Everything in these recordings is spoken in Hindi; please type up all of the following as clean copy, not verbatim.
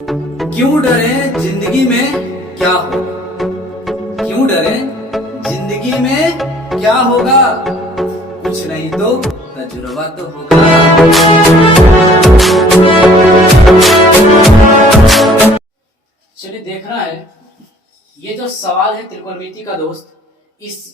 क्यों डरे जिंदगी में क्या होगा? क्यों डरे जिंदगी में क्या होगा? कुछ नहीं तो तजुर्बा तो होगा। चलिए देखना है ये जो सवाल है त्रिकोणमिति का दोस्त,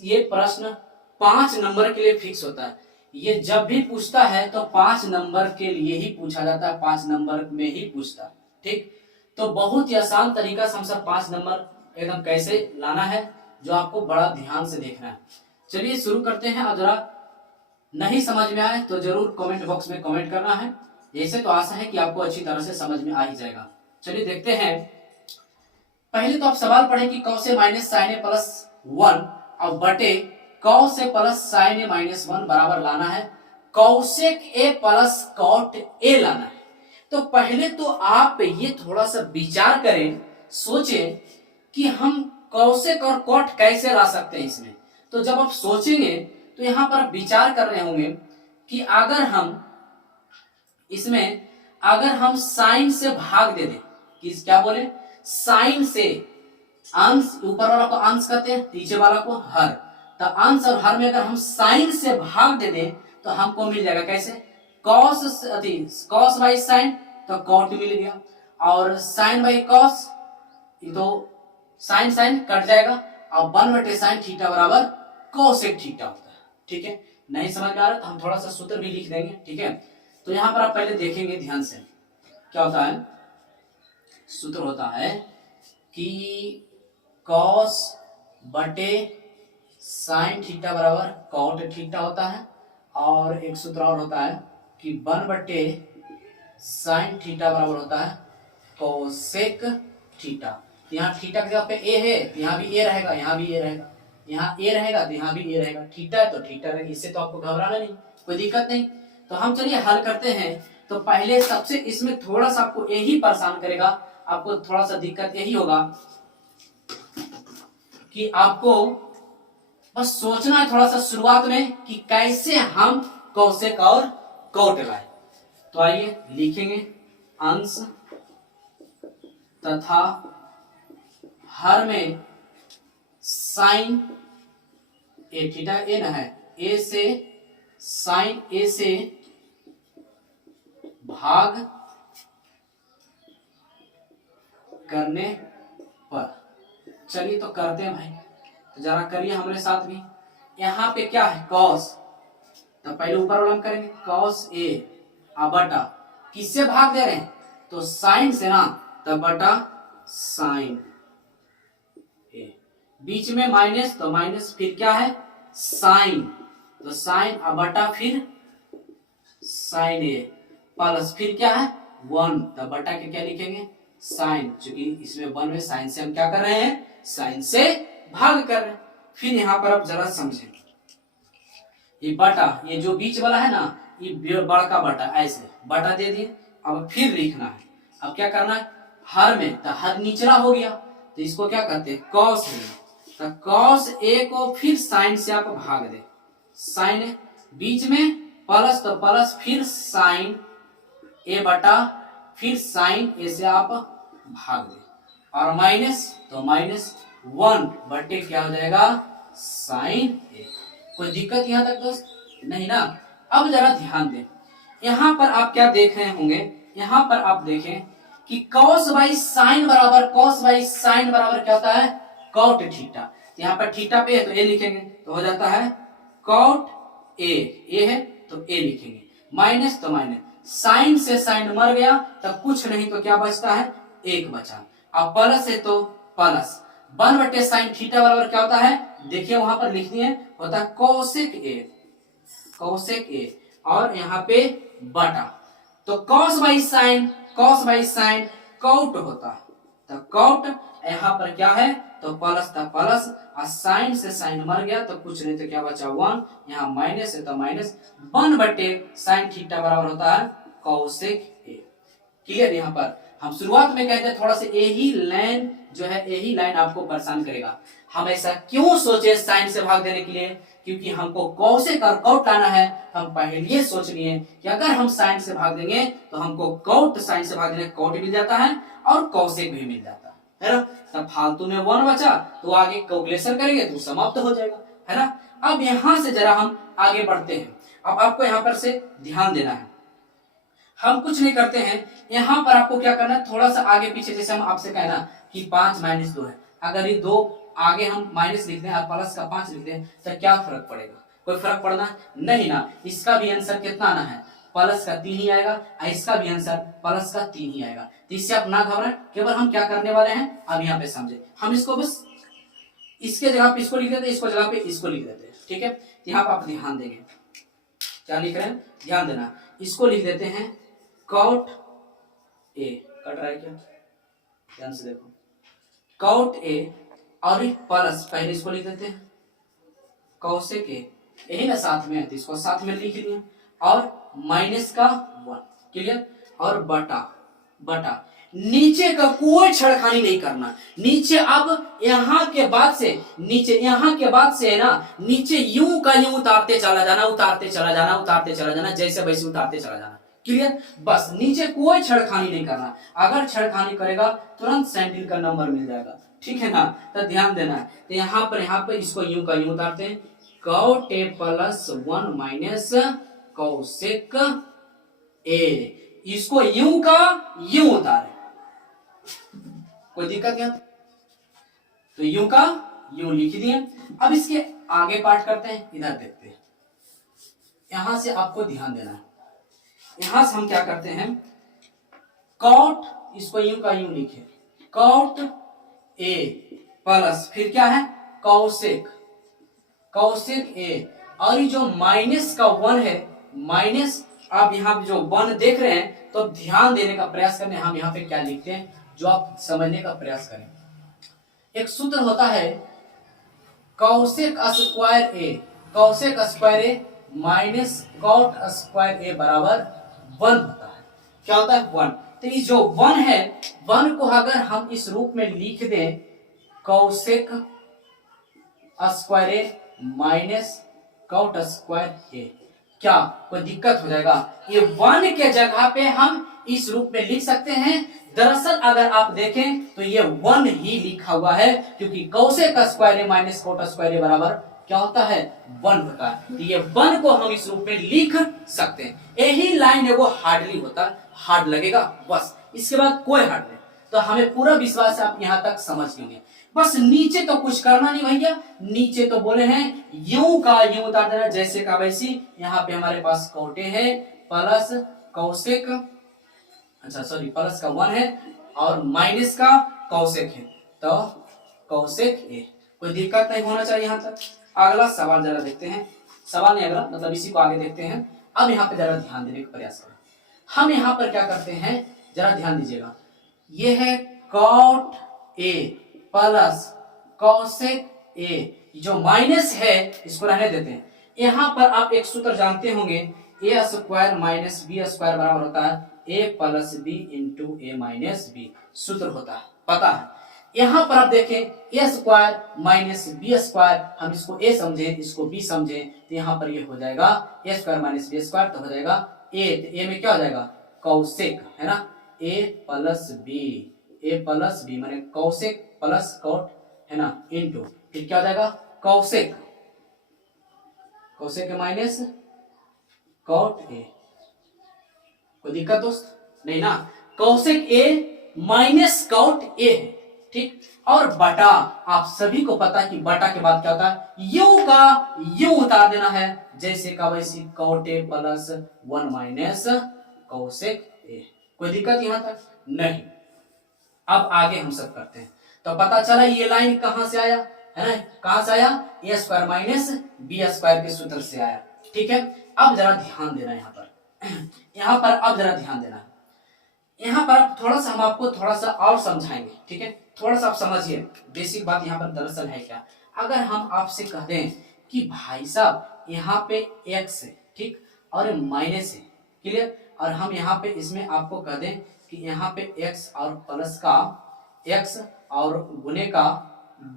ये प्रश्न 5 नंबर के लिए फिक्स होता है। ये जब भी पूछता है तो 5 नंबर के लिए ही पूछा जाता है, 5 नंबर में ही पूछता है। ठीक, तो बहुत ही आसान तरीका से हम सब 5 नंबर एकदम कैसे लाना है जो आपको बड़ा ध्यान से देखना है। चलिए शुरू करते हैं। और जरा नहीं समझ में आए तो जरूर कमेंट बॉक्स में कमेंट करना है। ऐसे तो आशा है कि आपको अच्छी तरह से समझ में आ ही जाएगा। चलिए देखते हैं। पहले तो आप सवाल पढ़े कि कौ से माइनस साइन ए प्लस 1 और बटे कौ से प्लस साइन ए माइनस 1 बराबर लाना है कौसेक ए प्लस कॉट ए लाना है। तो पहले तो आप ये थोड़ा सा विचार करें, सोचें कि हम कौसेक और कॉट कैसे ला सकते हैं इसमें। तो जब आप सोचेंगे तो यहां पर आप विचार कर रहे होंगे कि अगर हम इसमें साइन से भाग दे दें, किस क्या बोले, साइन से अंश, ऊपर वाला को अंश कहते हैं, नीचे वाला को हर। तो अंश और हर में अगर हम साइन से भाग दे दें तो हमको मिल जाएगा कैसे, कॉस बाई साइन तो कॉट मिल गया, और साइन बाई कॉस तो साइन साइन कट जाएगा, और 1/sin थीटा बराबर कोसेक थीटा होता है। ठीक है, नहीं समझ में आ रहा तो हम थोड़ा सा सूत्र भी लिख देंगे। ठीक है, तो यहां पर आप पहले देखेंगे ध्यान से क्या होता है। सूत्र होता है कि कॉस बटे साइन थीटा बराबर कॉट थीटा होता है, और एक सूत्र और होता है कि 1/sin थीटा बराबर होता है कोसेक थीटा। यहाँ थीटा की जगह पे ए है, यहाँ भी ए रहेगा, यहाँ भी ए रहेगा, यहाँ ए रहेगा तो यहाँ भी ए रहेगा। थीटा है तो थीटा रहेगा। इससे तो आपको घबराना नहीं, कोई दिक्कत नहीं। तो हम चलिए हल करते हैं। तो पहले सबसे इसमें थोड़ा सा आपको यही परेशान करेगा, आपको थोड़ा सा दिक्कत यही होगा कि आपको बस सोचना है थोड़ा सा शुरुआत में कि कैसे हम कौसेक और कॉट लाए। तो आइए लिखेंगे, अंश तथा हर में साइन ए थीटा ए न है, ए से साइन ए से भाग करने पर। चलिए तो करते हैं भाई, तो जरा करिए हमारे साथ भी। यहाँ पे क्या है, कॉस, तो पहले ऊपर वाला हम करेंगे कॉस ए बटा किससे भाग दे रहे हैं, तो साइन से ना, तो बटा साइन ए, बीच में माइनस तो माइनस, फिर क्या है साइन, तो साइन बटा फिर साइन ए, प्लस फिर क्या है 1, तो बटा के क्या लिखेंगे साइन, क्योंकि इसमें 1 में साइन से हम क्या कर रहे हैं, साइन से भाग कर रहे हैं। फिर यहां पर आप जरा समझें, ये बटा, ये जो बीच वाला है ना, ये बड़का बटा, ऐसे बटा दे दिए। अब फिर लिखना है, अब क्या करना है, हर में तो हर निचला हो गया, तो इसको क्या कहते हैं कॉस ए, तो कॉस ए को फिर साइन से आप भाग दे, साइन बीच में प्लस तो प्लस फिर साइन ए बटा फिर साइन ए से आप भाग दे, और माइनस तो माइनस 1 बटे क्या हो जाएगा साइन ए। कोई दिक्कत यहां तक दोस्त नहीं ना। अब जरा ध्यान दें, यहां पर आप क्या देख रहे होंगे, यहां पर आप देखें कि cos बाई साइन बराबर क्या होता है कॉट थीटा। यहाँ पर थीटा पे है तो ए लिखेंगे, तो हो जाता है कॉट ए है तो ए लिखेंगे, माइनस तो माइनस, साइन से साइन मर गया तो कुछ नहीं तो क्या बचता है 1 बचा, अब प्लस है तो प्लस 1/sin थीटा बराबर क्या होता है, देखिए वहां पर लिख दिए, होता है कोसेक ए, और यहाँ पे बटा, तो cos बाई साइन कॉट होता है, तो कॉट यहाँ पर क्या है तो प्लस था प्लस, और साइन से साइन मर गया तो कुछ नहीं तो क्या बचा 1, यहाँ माइनस है तो माइनस 1/sin थीटा बराबर होता है कोसेक ए। क्लियर। यहाँ पर हम शुरुआत में कहते हैं थोड़ा सा यही लाइन आपको परेशान करेगा। हम ऐसा क्यों सोचे साइन से भाग देने के लिए, क्योंकि हमको कौशिक और कॉट लाना है। हम पहले ये सोच लिए कि अगर हम साइन से भाग देंगे तो हमको कॉट, साइन से भाग देंगे कॉट मिल जाता है और कौशिक भी मिल जाता है ना। तब फालतू में 1 बचा तो आगे कैलकुलेशन करेंगे तो समाप्त हो जाएगा, है ना। अब यहां से जरा हम आगे बढ़ते हैं। अब आपको यहां पर से ध्यान देना है, हम कुछ नहीं करते हैं। यहां पर आपको क्या करना है, थोड़ा सा आगे पीछे, जैसे हम आपसे कहना कि 5 - 2 है, अगर ये 2 आगे हम माइनस लिख दें और प्लस का 5 लिख दें तो क्या फर्क पड़ेगा? कोई फर्क पड़ना नहीं ना। इसका भी आंसर कितना आना है, प्लस का 3 ही आएगा और इसका भी आंसर प्लस का 3 ही आएगा। तो इससे आप ना घबराएं, केवल हम क्या करने वाले हैं अब यहाँ पे समझे। हम इसको बस इसके जगह पे इसको लिख देते हैं, इसको जगह पे इसको लिख देते हैं, ठीक है। यहाँ पर आप ध्यान देंगे, क्या लिख रहे हैं, ध्यान देना। इसको लिख देते हैं कॉट ए, कट रहा है क्या, ध्यान से देखो, कॉट ए और प्लस, पहले इसको लिख देते हैं कौशिक ए, यही ना साथ में है तो इसको साथ में लिख लिया, और माइनस का 1, क्लियर, और बटा नीचे का कोई छेड़खानी नहीं करना। नीचे अब यहाँ के बाद से, नीचे यहाँ के बाद से है ना, नीचे यूं का यूं उतारते चला जाना, उतारते चला जाना, उतारते चला जाना, जैसे वैसे उतारते चला जाना, क्लियर। बस नीचे कोई छेड़खानी नहीं करना, अगर छेड़खानी करेगा तुरंत सैंडल का नंबर मिल जाएगा, ठीक है ना। तो ध्यान देना है। तो यहाँ पर इसको यूं का यूं उतारते हैं, cot A plus 1 minus cosec A, इसको यूं का यूं उतारे, कोई दिक्कत नहीं। तो यूं का यूं लिख दिए। अब इसके आगे पार्ट करते हैं, इधर देखते हैं। यहां से आपको ध्यान देना है, यहां से हम क्या करते हैं, कॉट, इसको यूं का यूं लिखे, कॉट ए प्लस फिर क्या है कौशिक ए, और ये जो माइनस का 1 है, माइनस, आप यहाँ जो 1 देख रहे हैं तो ध्यान देने का प्रयास करें। हम यहाँ पे क्या लिखते हैं जो आप समझने का प्रयास करें। एक सूत्र होता है कौशिक स्क्वायर ए माइनस कॉट स्क्वायर ए बराबर 1 होता है। क्या होता है 1। तो ये जो 1 है, 1 को अगर हम इस रूप में लिख दें कौशिक स्क्वायर ए माइनस कॉट स्क्वायर ए, क्या कोई दिक्कत हो जाएगा? ये 1 के जगह पे हम इस रूप में लिख सकते हैं। दरअसल अगर आप देखें तो ये 1 ही लिखा हुआ है, क्योंकि कौशिक स्क्वायर ए माइनस कॉट स्क्वायर ए बराबर क्या होता है 1 होता है। तो ये 1 को हम इस रूप में लिख सकते हैं। यही लाइन है वो हार्डली होता है, हार्ड लगेगा बस, इसके बाद कोई हार्ड नहीं। तो हमें पूरा विश्वास है आप यहाँ तक समझ गए। बस नीचे तो कुछ करना नहीं भैया, नीचे तो बोले हैं यूं का यूं उतार देना, जैसे का वैसी। यहाँ पे हमारे पास कॉट ए है प्लस कौशिक, अच्छा सॉरी प्लस का 1 है और माइनस का कौशिक है, तो कौशिक ए, कोई दिक्कत नहीं होना चाहिए यहाँ तक। अगला सवाल जरा देखते हैं, सवाल नहीं अगला मतलब इसी को आगे देखते हैं। अब यहाँ पे जरा ध्यान देने का प्रयास करें। हम यहाँ पर क्या करते हैं जरा ध्यान दीजिएगा, ये है कॉट ए प्लस कौशिक ए, जो माइनस है इसको रहने देते हैं। यहाँ पर आप एक सूत्र जानते होंगे, ए स्क्वायर माइनस बी स्क्वायर बराबर होता है ए प्लस बी इंटू ए माइनस बी, सूत्र होता है, पता है। यहाँ पर आप देखें ए स्क्वायर माइनस बी स्क्वायर, हम इसको ए समझे इसको बी समझे, तो यहाँ पर ये हो जाएगा ए स्क्वायर माइनस बी स्क्वायर, तो हो जाएगा ए, तो ए में क्या हो जाएगा कौशिक, है ना, ए प्लस बी माने कौशिक प्लस कॉट, है ना, इंटू फिर क्या हो जाएगा कौशिक माइनस कॉट ए। कोई दिक्कत दोस्त नहीं ना, कौशिक ए माइनस कॉट ए है, ठीक। और बटा, आप सभी को पता है कि बटा के बाद क्या होता है, यूं का यूं उतार देना है, जैसे का वैसी cot A plus 1 minus cosec A. कोई दिक्कत यहां तक नहीं। अब आगे हम सब करते हैं, तो पता चला ये लाइन कहां से आया, है ना, कहां से आया, ए स्क्वायर माइनस बी स्क्वायर के सूत्र से आया, ठीक है। अब जरा ध्यान देना यहाँ पर अब जरा ध्यान देना, यहाँ पर थोड़ा सा हम आपको थोड़ा सा और समझाएंगे, ठीक है। थोड़ा सा आप समझिए बेसिक बात यहाँ पर दरअसल है क्या। अगर हम आपसे कह दें कि भाई साहब यहाँ पे x है, ठीक, और माइनस है, क्लियर, और हम यहाँ पे इसमें आपको कह दें कि यहाँ पे x और प्लस का x और गुने का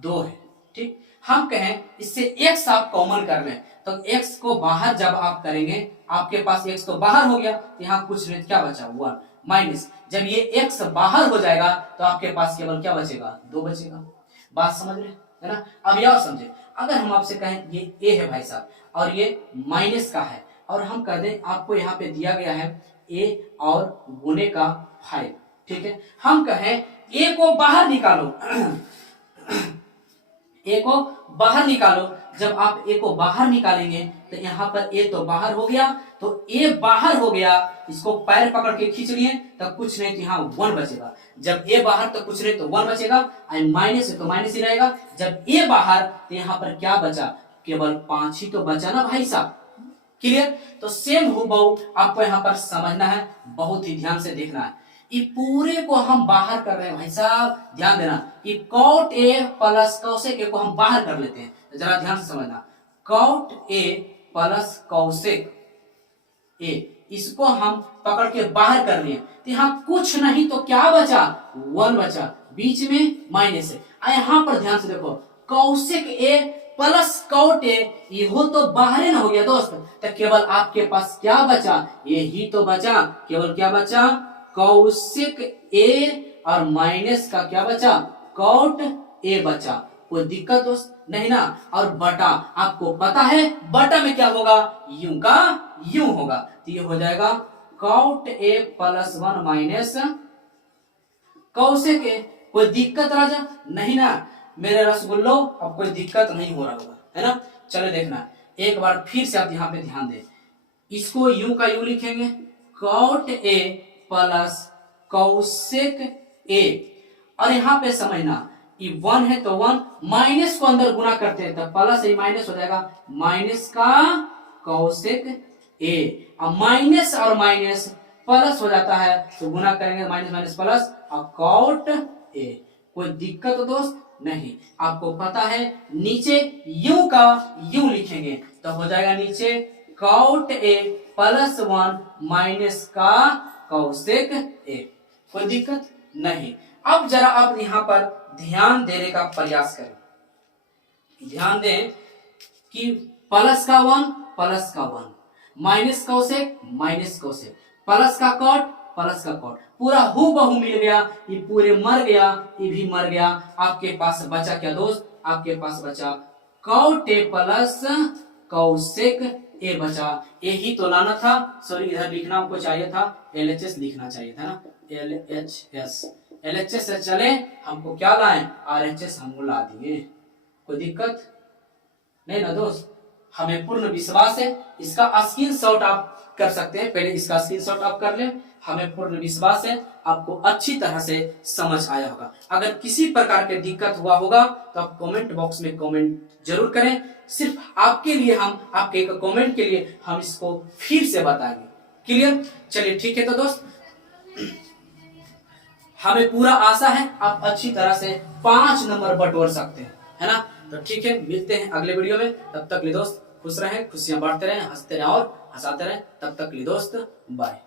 2 है, ठीक, हम कहें इससे x आप कॉमन कर लें तो x को बाहर जब आप करेंगे आपके पास x तो बाहर हो गया, तो यहाँ कुछ नहीं, क्या बचा 1 माइनस, जब ये x बाहर हो जाएगा तो आपके पास केवल क्या बचेगा 2 बचेगा। बात समझ रहे है ना। अब यह समझे, अगर हम आपसे कहें ये a है भाई साहब और ये माइनस का है और हम कह दें आपको यहाँ पे दिया गया है a और गुने का 5, ठीक है, हम कहें a को बाहर निकालो a को बाहर निकालो, जब आप a को बाहर निकालेंगे तो यहाँ पर a तो बाहर हो गया, तो a बाहर हो गया, इसको पैर पकड़ के खींच लिए तो कुछ नहीं, तो यहाँ 1 बचेगा। जब a बाहर तो कुछ नहीं तो 1 बचेगा, और माइनस है तो माइनस ही रहेगा। जब a बाहर तो यहाँ पर क्या बचा, केवल 5 ही तो बचा ना भाई साहब। क्लियर। तो सेम हूबहू आपको यहाँ पर समझना है, बहुत ही ध्यान से देखना है। ये पूरे को हम बाहर कर रहे हैं भाई साहब, ध्यान देना, ये cot a plus cosec a को हम बाहर कर लेते हैं, तो जरा ध्यान से समझना, cot a plus cosec a इसको हम पकड़ के बाहर कर लिए, तो यहाँ कुछ नहीं तो क्या बचा 1 बचा, बीच में माइनस है। यहाँ पर ध्यान से देखो, cosec a plus cot a ये हो तो बाहर ना हो गया दोस्त, तो केवल आपके पास क्या बचा, ये ही तो बचा, केवल क्या बचा cosec a और माइनस का क्या बचा cot a बचा। कोई दिक्कत दोस्त नहीं ना। और बटा आपको पता है बटा में क्या होगा, यूं का यूं होगा, तो ये हो जाएगा cot a plus 1 minus cosec a। कोई दिक्कत राजा नहीं ना मेरे रसगुल्लो, अब कोई दिक्कत नहीं हो रहा होगा, है ना। चलो देखना एक बार फिर से आप यहाँ पे ध्यान दें, इसको यूं का यूं लिखेंगे cot a plus cosec a, और यहाँ पे समझना ये 1 है तो 1, माइनस को अंदर गुना करते हैं तो प्लस ही माइनस हो जाएगा, माइनस का cosec a, अब माइनस और माइनस प्लस हो जाता है तो गुना करेंगे माइनस माइनस प्लस और cot a। कोई दिक्कत हो दोस्त नहीं, आपको पता है नीचे यूं का यूं लिखेंगे तो हो जाएगा नीचे cot a प्लस 1 माइनस का cosec a। कोई दिक्कत नहीं। अब जरा आप यहाँ पर ध्यान देने का प्रयास करें, ध्यान दें कि प्लस का 1 प्लस का 1 minus cosec minus cosec plus का cot प्लस का cot, पूरा हूबहू मिल गया, ये पूरे मर गया, ये भी मर गया। आपके पास बचा क्या दोस्त, आपके पास बचा cot a plus cosec a बचा। यही तो लाना था, सॉरी इधर लिखना हमको चाहिए था, LHS लिखना चाहिए था ना, LHS से चले हमको क्या लाए RHS हमको ला दिए। कोई दिक्कत नहीं ना दोस्त, हमें पूर्ण विश्वास है। इसका स्क्रीनशॉट आप कर सकते हैं, पहले इसका स्क्रीनशॉट आप कर लें, हमें पूर्ण विश्वास है आपको अच्छी तरह से समझ आया होगा। अगर किसी प्रकार के दिक्कत हुआ होगा तो आप कमेंट बॉक्स में कमेंट जरूर करें, सिर्फ आपके लिए, हम आपके एक कमेंट के लिए हम इसको फिर से बताएंगे। क्लियर। चलिए ठीक है, तो दोस्त हमें पूरा आशा है आप अच्छी तरह से 5 नंबर बटोर सकते हैं, है ना। तो ठीक है, मिलते हैं अगले वीडियो में, तब तक लिए दोस्त खुश रहें, खुशियां बांटते रहें, हंसते रहें और हंसाते रहें। तब तक लिए दोस्त बाय।